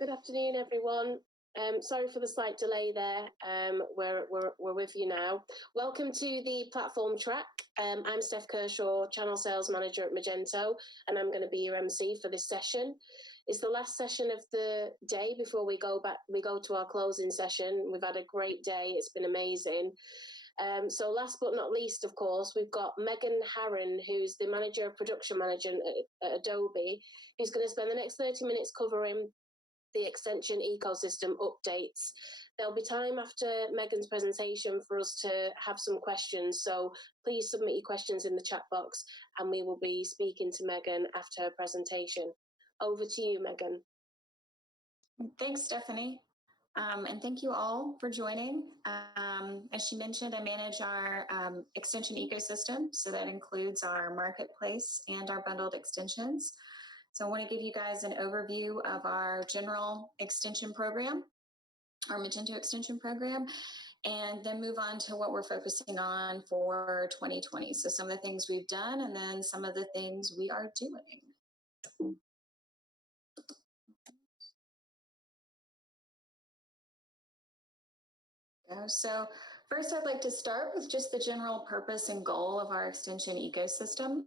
Good afternoon, everyone. Sorry for the slight delay there. We're with you now. Welcome to the platform track. I'm Steph Kershaw, Channel Sales Manager at Magento, and I'm going to be your MC for this session. It's the last session of the day before we go to our closing session. We've had a great day. It's been amazing. So last but not least, of course, we've got Megan Harron, who's the Manager of Production Management at Adobe, who's going to spend the next 30 minutes covering the extension ecosystem updates. There'll be time after Megan's presentation for us to have some questions, so please submit your questions in the chat box and we will be speaking to Megan after her presentation. Over to you, Megan. Thanks, Stephanie. And thank you all for joining. As she mentioned, I manage our extension ecosystem, so that includes our marketplace and our bundled extensions. So I want to give you guys an overview of our general extension program, our Magento extension program, and then move on to what we're focusing on for 2020. So some of the things we've done and then some of the things we are doing. So first, I'd like to start with just the general purpose and goal of our extension ecosystem.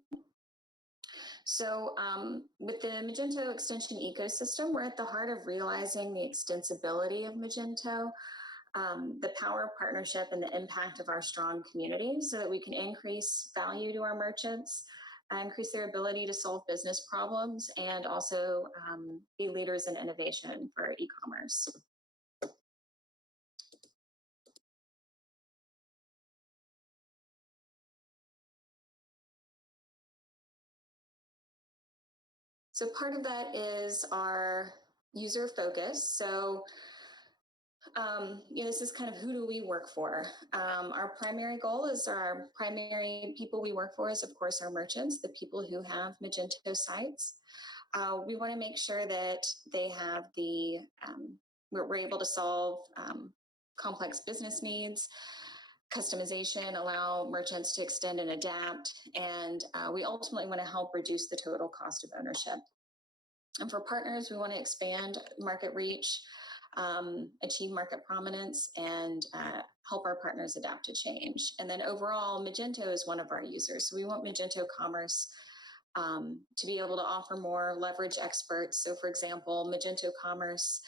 So with the Magento extension ecosystem, we're at the heart of realizing the extensibility of Magento, the power of partnership and the impact of our strong community so that we can increase value to our merchants, increase their ability to solve business problems, and also be leaders in innovation for e-commerce. So part of that is our user focus. So, this is kind of who do we work for? Our primary goal is our primary people we work for is, of course, our merchants, the people who have Magento sites. We want to make sure that they have we're able to solve complex business needs, customization, allow merchants to extend and adapt, and we ultimately want to help reduce the total cost of ownership. And for partners, we want to expand market reach, achieve market prominence, and help our partners adapt to change. And then overall, Magento is one of our users. So we want Magento Commerce to be able to offer more leverage experts. So for example, Magento Commerce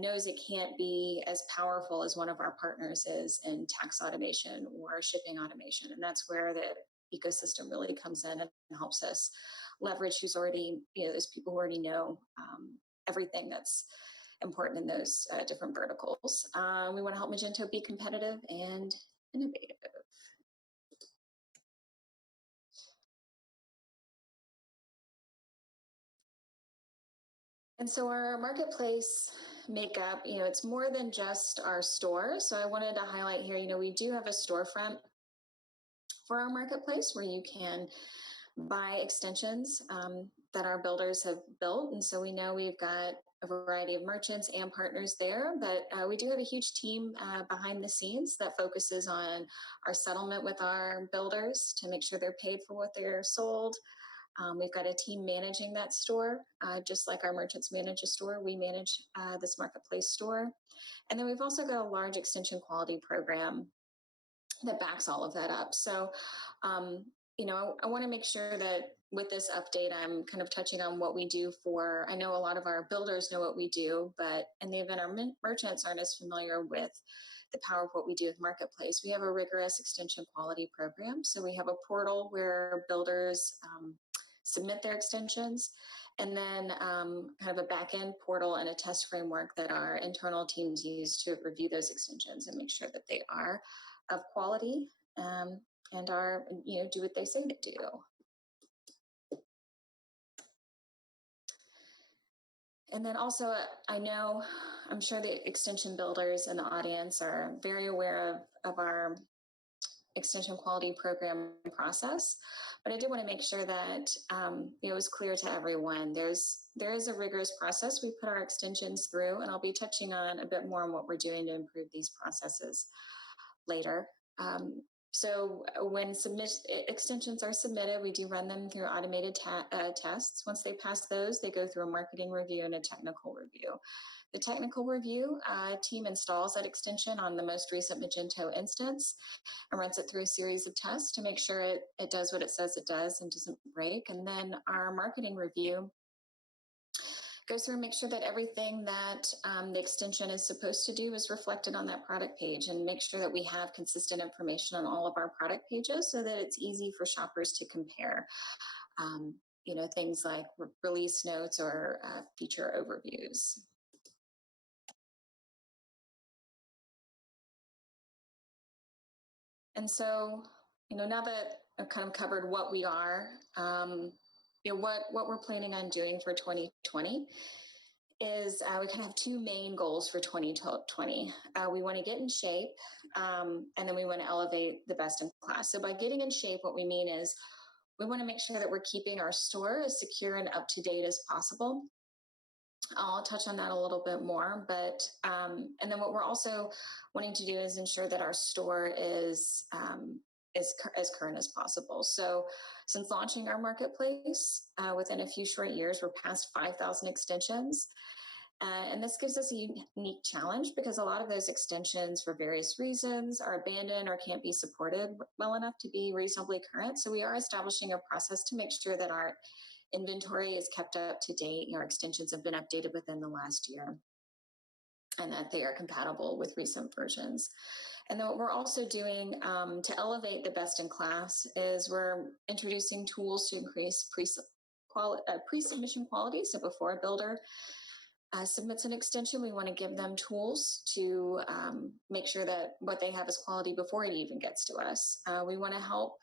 knows it can't be as powerful as one of our partners is in tax automation or shipping automation. And that's where the ecosystem really comes in and helps us leverage who's already, those people who already know everything that's important in those different verticals. We want to help Magento be competitive and innovative. And so our marketplace makeup, it's more than just our store. So I wanted to highlight here, we do have a storefront for our marketplace where you can buy extensions that our builders have built. And so we know we've got a variety of merchants and partners there, but we do have a huge team behind the scenes that focuses on our settlement with our builders to make sure they're paid for what they're sold. We've got a team managing that store, just like our merchants manage a store, we manage this marketplace store. And then we've also got a large extension quality program that backs all of that up. So, I want to make sure that with this update, I'm kind of touching on what we do for, I know a lot of our builders know what we do, but in the event our merchants aren't as familiar with the power of what we do with Marketplace, we have a rigorous extension quality program. So we have a portal where builders submit their extensions, and then kind of a back-end portal and a test framework that our internal teams use to review those extensions and make sure that they are of quality and are, do what they say they do. And then also, I'm sure the extension builders in the audience are very aware of our extension quality program process, but I do want to make sure that it was clear to everyone. There is a rigorous process we put our extensions through, and I'll be touching on a bit more on what we're doing to improve these processes later. So when extensions are submitted, we do run them through automated tests. Once they pass those, they go through a marketing review and a technical review. The technical review team installs that extension on the most recent Magento instance and runs it through a series of tests to make sure it does what it says it does and doesn't break. And then our marketing review goes through and make sure that everything that the extension is supposed to do is reflected on that product page, and make sure that we have consistent information on all of our product pages so that it's easy for shoppers to compare, things like release notes or feature overviews. And so, now that I've kind of covered what we are, what we're planning on doing for 2020 is we kind of have two main goals for 2020. We want to get in shape, and then we want to elevate the best in class. So by getting in shape, what we mean is we want to make sure that we're keeping our store as secure and up to date as possible. I'll touch on that a little bit more, but and then what we're also wanting to do is ensure that our store is as current as possible. So since launching our marketplace, within a few short years, we're past 5,000 extensions. And this gives us a unique challenge because a lot of those extensions, for various reasons, are abandoned or can't be supported well enough to be reasonably current. So we are establishing a process to make sure that our inventory is kept up to date. Our extensions have been updated within the last year and that they are compatible with recent versions. And then what we're also doing to elevate the best in class is we're introducing tools to increase pre-submission quality. So before a builder submits an extension, we want to give them tools to make sure that what they have is quality before it even gets to us. We want to help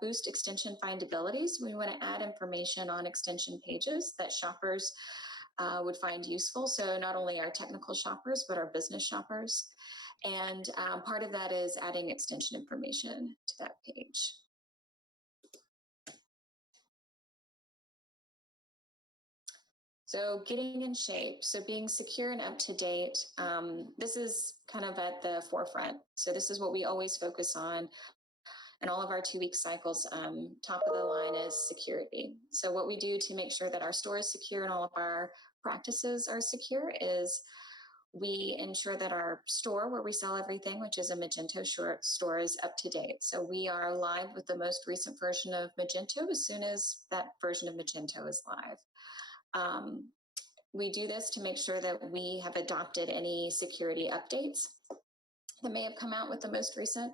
boost extension findability. So we want to add information on extension pages that shoppers would find useful. So not only our technical shoppers, but our business shoppers. And part of that is adding extension information to that page. So getting in shape, so being secure and up to date, this is kind of at the forefront. So this is what we always focus on in all of our 2-week cycles. Top of the line is security. So what we do to make sure that our store is secure and all of our practices are secure is we ensure that our store where we sell everything, which is a Magento store, is up to date. So we are live with the most recent version of Magento as soon as that version of Magento is live. We do this to make sure that we have adopted any security updates that may have come out with the most recent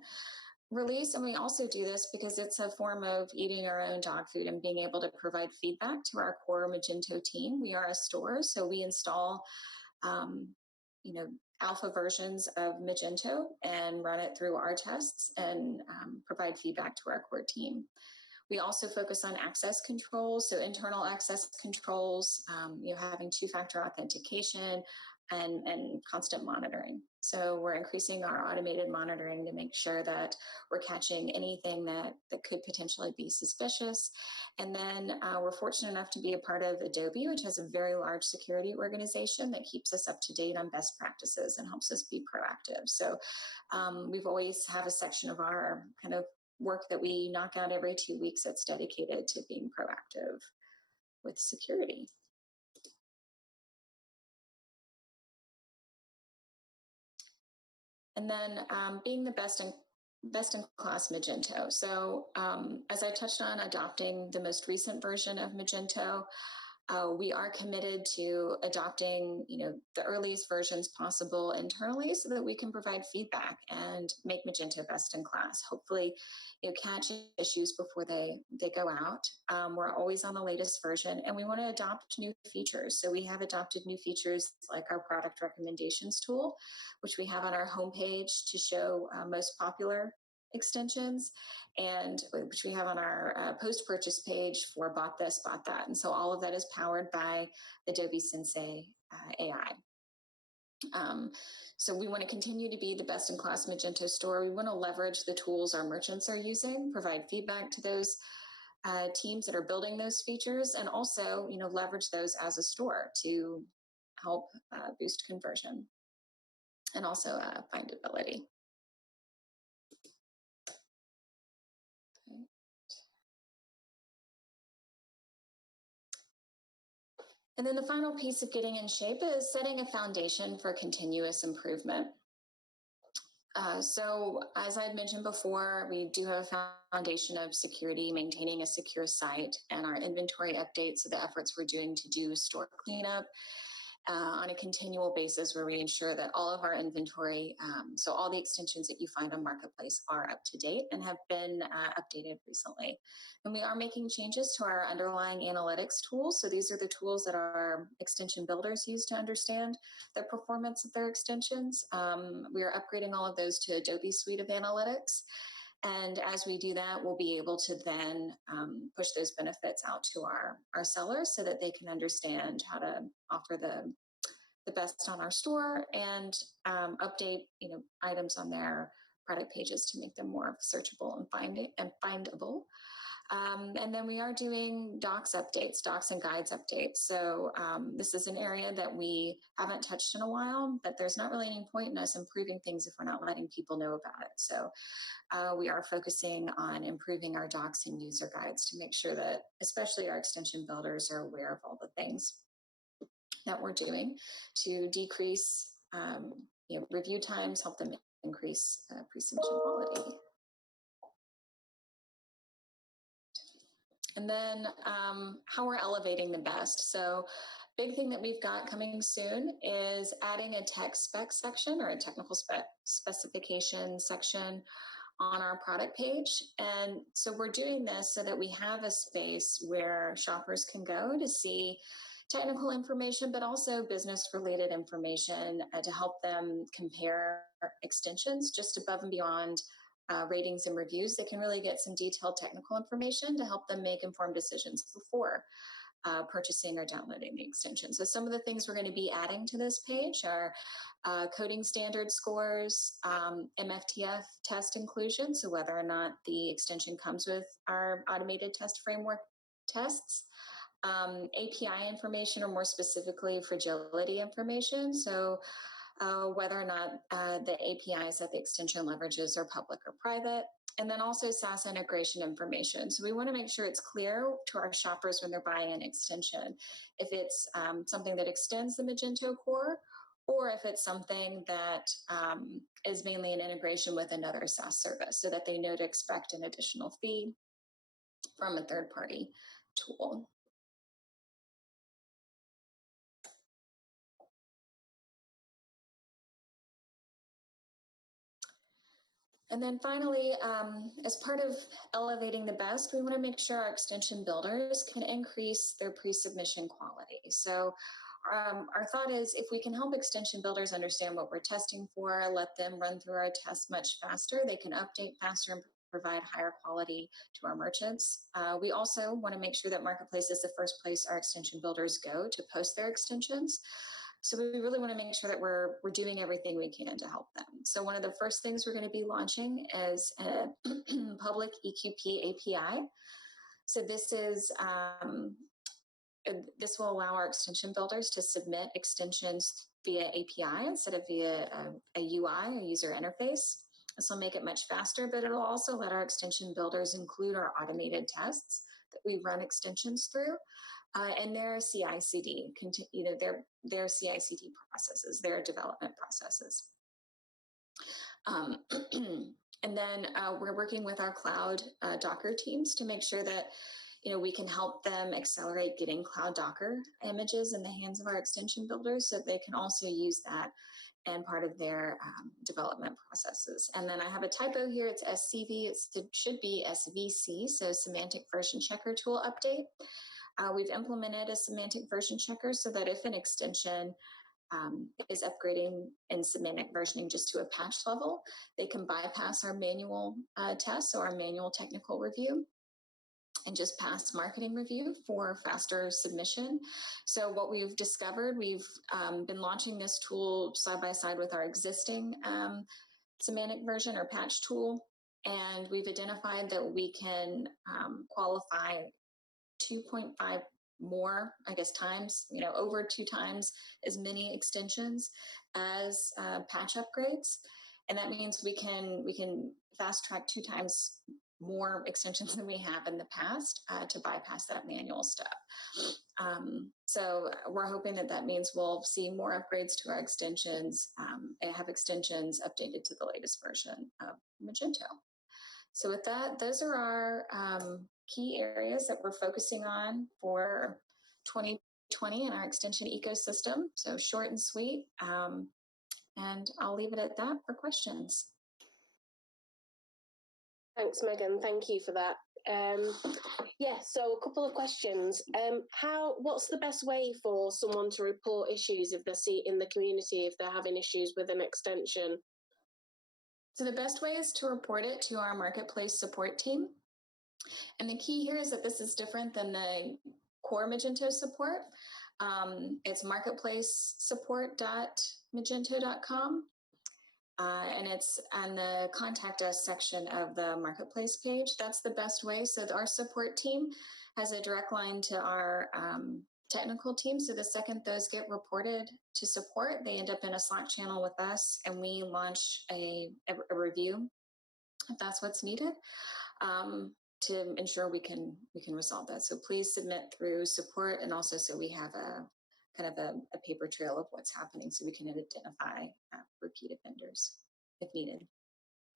release. And we also do this because it's a form of eating our own dog food and being able to provide feedback to our core Magento team. We are a store, so we install alpha versions of Magento and run it through our tests and provide feedback to our core team. We also focus on access controls, so internal access controls, having 2-factor authentication and constant monitoring. So we're increasing our automated monitoring to make sure that we're catching anything that could potentially be suspicious. And then we're fortunate enough to be a part of Adobe, which has a very large security organization that keeps us up to date on best practices and helps us be proactive. So we've always have a section of our kind of work that we knock out every 2 weeks that's dedicated to being proactive with security. And then being the best in class Magento. So as I touched on, adopting the most recent version of Magento, we are committed to adopting, the earliest versions possible internally so that we can provide feedback and make Magento best in class. Hopefully, catch issues before they go out. We're always on the latest version, and we want to adopt new features. So we have adopted new features like our product recommendations tool, which we have on our homepage to show most popular extensions, and which we have on our post-purchase page for bought this, bought that. And so all of that is powered by Adobe Sensei AI. So we want to continue to be the best in class Magento store. We want to leverage the tools our merchants are using, provide feedback to those teams that are building those features, and also, leverage those as a store to help boost conversion and also findability. And then the final piece of getting in shape is setting a foundation for continuous improvement. So as I had mentioned before, we do have a foundation of security, maintaining a secure site, and our inventory updates, so the efforts we're doing to do store cleanup on a continual basis, where we ensure that all of our inventory, so all the extensions that you find on Marketplace, are up to date and have been updated recently. And we are making changes to our underlying analytics tools. So these are the tools that our extension builders use to understand the performance of their extensions. We are upgrading all of those to Adobe Suite of Analytics. And as we do that, we'll be able to then push those benefits out to our sellers so that they can understand how to offer the best on our store and update items on their product pages to make them more searchable and findable. And then we are doing docs and guides updates. So this is an area that we haven't touched in a while, but there's not really any point in us improving things if we're not letting people know about it. So we are focusing on improving our docs and user guides to make sure that especially our extension builders are aware of all the things that we're doing to decrease review times, help them increase pre-submission quality. And then how we're elevating the best. So big thing that we've got coming soon is adding a tech spec section, or a technical specification section on our product page. And so we're doing this so that we have a space where shoppers can go to see technical information, but also business related information to help them compare extensions just above and beyond ratings and reviews. They can really get some detailed technical information to help them make informed decisions before purchasing or downloading the extension. So some of the things we're going to be adding to this page are coding standard scores, MFTF test inclusion, so whether or not the extension comes with our automated test framework tests, API information, or more specifically fragility information. So whether or not the APIs that the extension leverages are public or private, and then also SaaS integration information. So we want to make sure it's clear to our shoppers when they're buying an extension, if it's something that extends the Magento core, or if it's something that is mainly an integration with another SaaS service, so that they know to expect an additional fee from a third-party tool. And then finally, as part of elevating the best, we want to make sure our extension builders can increase their pre-submission quality. So our thought is, if we can help extension builders understand what we're testing for, let them run through our tests much faster, they can update faster and provide higher quality to our merchants. We also want to make sure that Marketplace is the first place our extension builders go to post their extensions. So we really want to make sure that we're doing everything we can to help them. So one of the first things we're going to be launching is a public EQP API. So this is this will allow our extension builders to submit extensions via API instead of via a UI, a user interface. This will make it much faster, but it'll also let our extension builders include our automated tests that we run extensions through. And their CI/CD, their CI/CD processes, their development processes. And then we're working with our cloud Docker teams to make sure that we can help them accelerate getting cloud Docker images in the hands of our extension builders, so they can also use that and part of their development processes. And then I have a typo here. It's SCV. It should be SVC, so Semantic Version Checker Tool Update. We've implemented a semantic version checker so that if an extension is upgrading in semantic versioning just to a patch level, they can bypass our manual tests or our manual technical review and just pass marketing review for faster submission. So what we've discovered, we've been launching this tool side by side with our existing semantic version or patch tool, and we've identified that we can qualify 2.5 more, times, over 2 times as many extensions as patch upgrades. And that means we can fast track 2 times more extensions than we have in the past to bypass that manual step. So we're hoping that that means we'll see more upgrades to our extensions and have extensions updated to the latest version of Magento. So with that, those are our key areas that we're focusing on for 2020 in our extension ecosystem. So short and sweet. And I'll leave it at that for questions. Thanks, Megan. Thank you for that. So a couple of questions. What's the best way for someone to report issues if they see in the community if they're having issues with an extension? So the best way is to report it to our marketplace support team. And the key here is that this is different than the core Magento support. It's marketplacesupport.magento.com. And it's on the contact us section of the marketplace page. That's the best way. So our support team has a direct line to our technical team. So the second those get reported to support, they end up in a Slack channel with us, and we launch a review if that's what's needed to ensure we can resolve that. So please submit through support, and also so we have a kind of a paper trail of what's happening so we can identify repeat offenders if needed.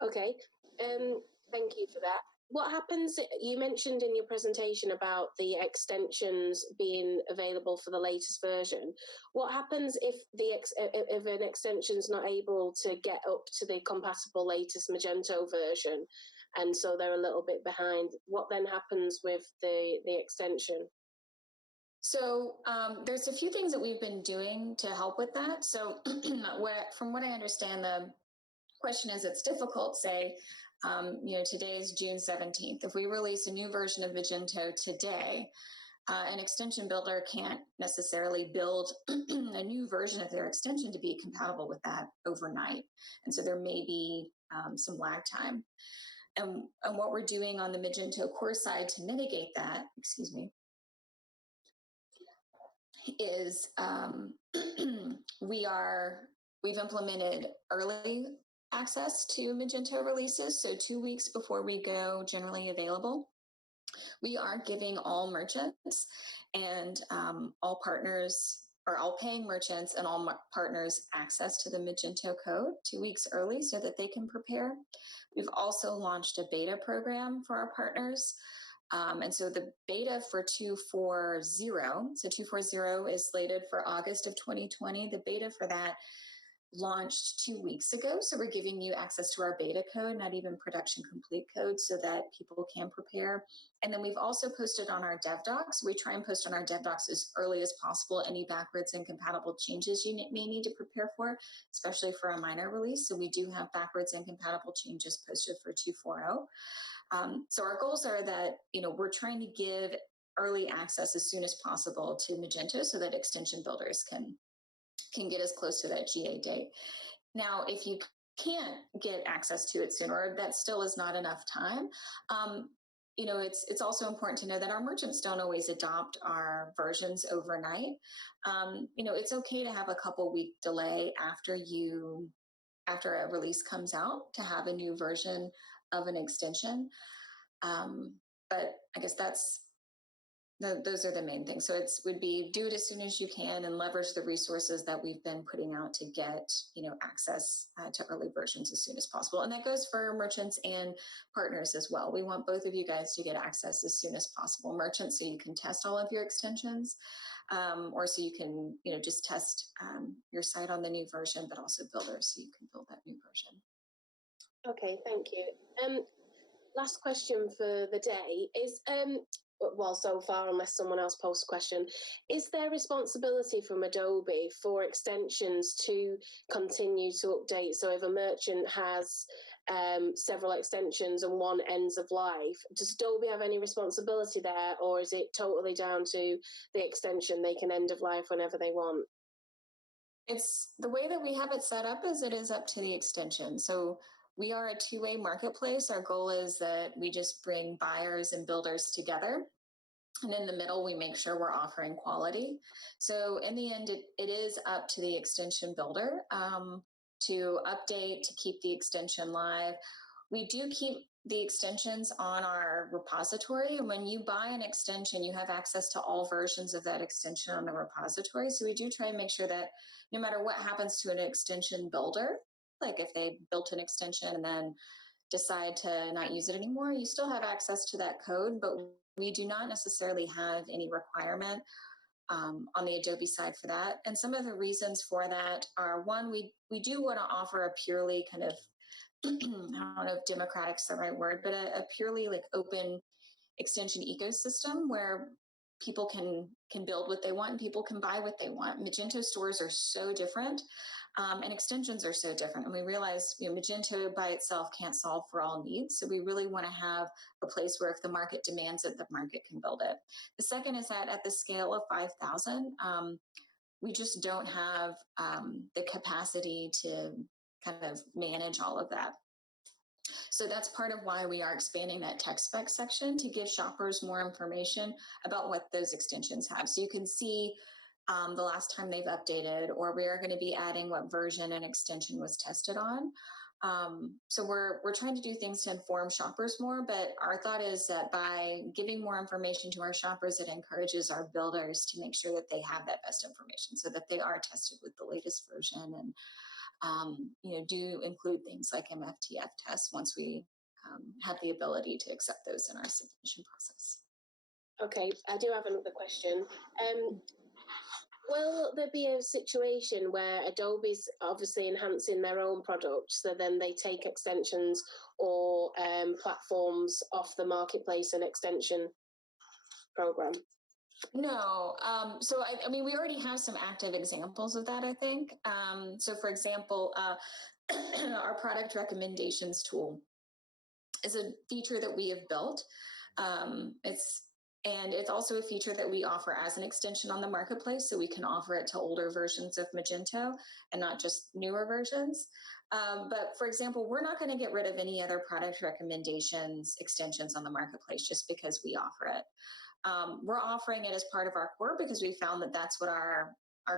Okay, thank you for that. What happens, you mentioned in your presentation about the extensions being available for the latest version. What happens if if an extension is not able to get up to the compatible latest Magento version, and so they're a little bit behind? What then happens with the extension? So there's a few things that we've been doing to help with that. So from what I understand, the question is, it's difficult, say, today is June 17th. If we release a new version of Magento today, an extension builder can't necessarily build a new version of their extension to be compatible with that overnight. And so there may be some lag time. And what we're doing on the Magento core side to mitigate that, is we've implemented early access to Magento releases. So 2 weeks before we go generally available, we are giving all merchants and all partners, or all paying merchants and all partners, access to the Magento code 2 weeks early so that they can prepare. We've also launched a beta program for our partners. And so the beta for 2.4.0, so 2.4.0 is slated for August of 2020. The beta for that launched 2 weeks ago. So we're giving you access to our beta code, not even production complete code, so that people can prepare. And then we've also posted on our dev docs. We try and post on our dev docs as early as possible any backwards incompatible changes you may need to prepare for, especially for a minor release. So we do have backwards incompatible changes posted for 2.4.0. So our goals are that, we're trying to give early access as soon as possible to Magento so that extension builders can get as close to that GA date. Now, if you can't get access to it sooner, that still is not enough time. It's also important to know that our merchants don't always adopt our versions overnight. It's okay to have a couple week delay after a release comes out to have a new version of an extension. But I guess those are the main things. So would be do it as soon as you can and leverage the resources that we've been putting out to get, access to early versions as soon as possible. And that goes for merchants and partners as well. We want both of you guys to get access as soon as possible. Merchants, so you can test all of your extensions, or so you can, just test your site on the new version, but also builders, so you can build that new version. Okay, thank you. Last question for the day is, so far, unless someone else posts a question, is there responsibility from Adobe for extensions to continue to update? So if a merchant has several extensions and one ends of life, does Adobe have any responsibility there, or is it totally down to the extension? They can end of life whenever they want? It's the way that we have it set up is it is up to the extension. So we are a two-way marketplace. Our goal is that we just bring buyers and builders together. And in the middle, we make sure we're offering quality. So in the end, it is up to the extension builder to update, to keep the extension live. we do keep the extensions on our repository. And when you buy an extension, you have access to all versions of that extension on the repository. So we do try and make sure that no matter what happens to an extension builder, like if they built an extension and then decide to not use it anymore, you still have access to that code, but we do not necessarily have any requirement on the Adobe side for that. And some of the reasons for that are, one, we do want to offer a purely kind of I don't know if democratic's the right word, but a purely like open extension ecosystem where people can build what they want and people can buy what they want. Magento stores are so different, and extensions are so different. And we realize, Magento by itself can't solve for all needs. So we really want to have a place where if the market demands it, the market can build it. The second is that at the scale of 5,000, we just don't have the capacity to kind of manage all of that. So that's part of why we are expanding that tech spec section to give shoppers more information about what those extensions have. So you can see the last time they've updated, or we are going to be adding what version an extension was tested on. So we're trying to do things to inform shoppers more, but our thought is that by giving more information to our shoppers, it encourages our builders to make sure that they have that best information so that they are tested with the latest version, and do include things like MFTF tests once we have the ability to accept those in our submission process. Okay, I do have another question. Will there be a situation where Adobe's obviously enhancing their own products, so then they take extensions or platforms off the marketplace and extension program? No. So, I mean, we already have some active examples of that, I think. So, for example, our product recommendations tool is a feature that we have built. It's also a feature that we offer as an extension on the marketplace, so we can offer it to older versions of Magento and not just newer versions. But for example, we're not going to get rid of any other product recommendations extensions on the marketplace just because we offer it. We're offering it as part of our core because we found that that's what our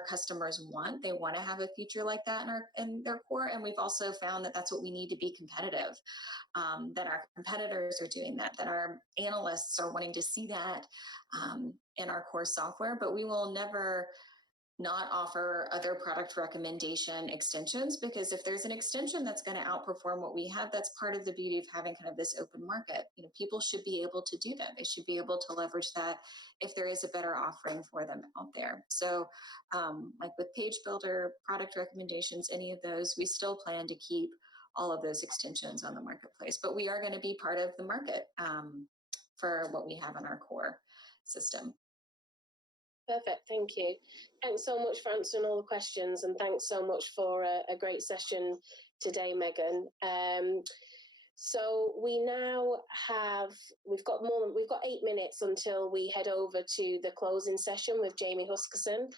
customers want. They want to have a feature like that in their core, and we've also found that that's what we need to be competitive. That our competitors are doing that our analysts are wanting to see that in our core software, but we will never not offer other product recommendation extensions, because if there's an extension that's going to outperform what we have, that's part of the beauty of having kind of this open market. People should be able to do that. They should be able to leverage that if there is a better offering for them out there. So like with page builder, product recommendations, any of those, we still plan to keep all of those extensions on the marketplace, but we are going to be part of the market for what we have in our core system. Perfect, thank you. Thanks so much for answering all the questions, and thanks so much for a great session today, Megan. So we now we've got 8 minutes until we head over to the closing session with Jamie Huskisson.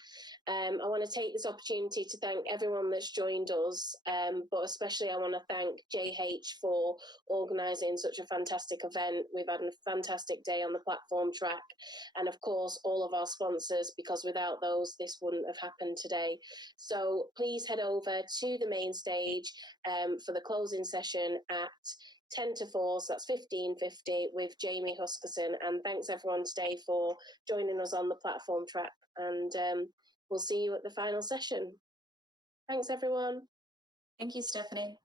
I want to take this opportunity to thank everyone that's joined us, but especially I want to thank JH for organising such a fantastic event. We've had a fantastic day on the platform track, and of course all of our sponsors, because without those this wouldn't have happened today. So please head over to the main stage for the closing session at 10 to 4, so that's 15:50 with Jamie Huskisson. And thanks everyone today for joining us on the platform track, and we'll see you at the final session. Thanks everyone. Thank you, Stephanie.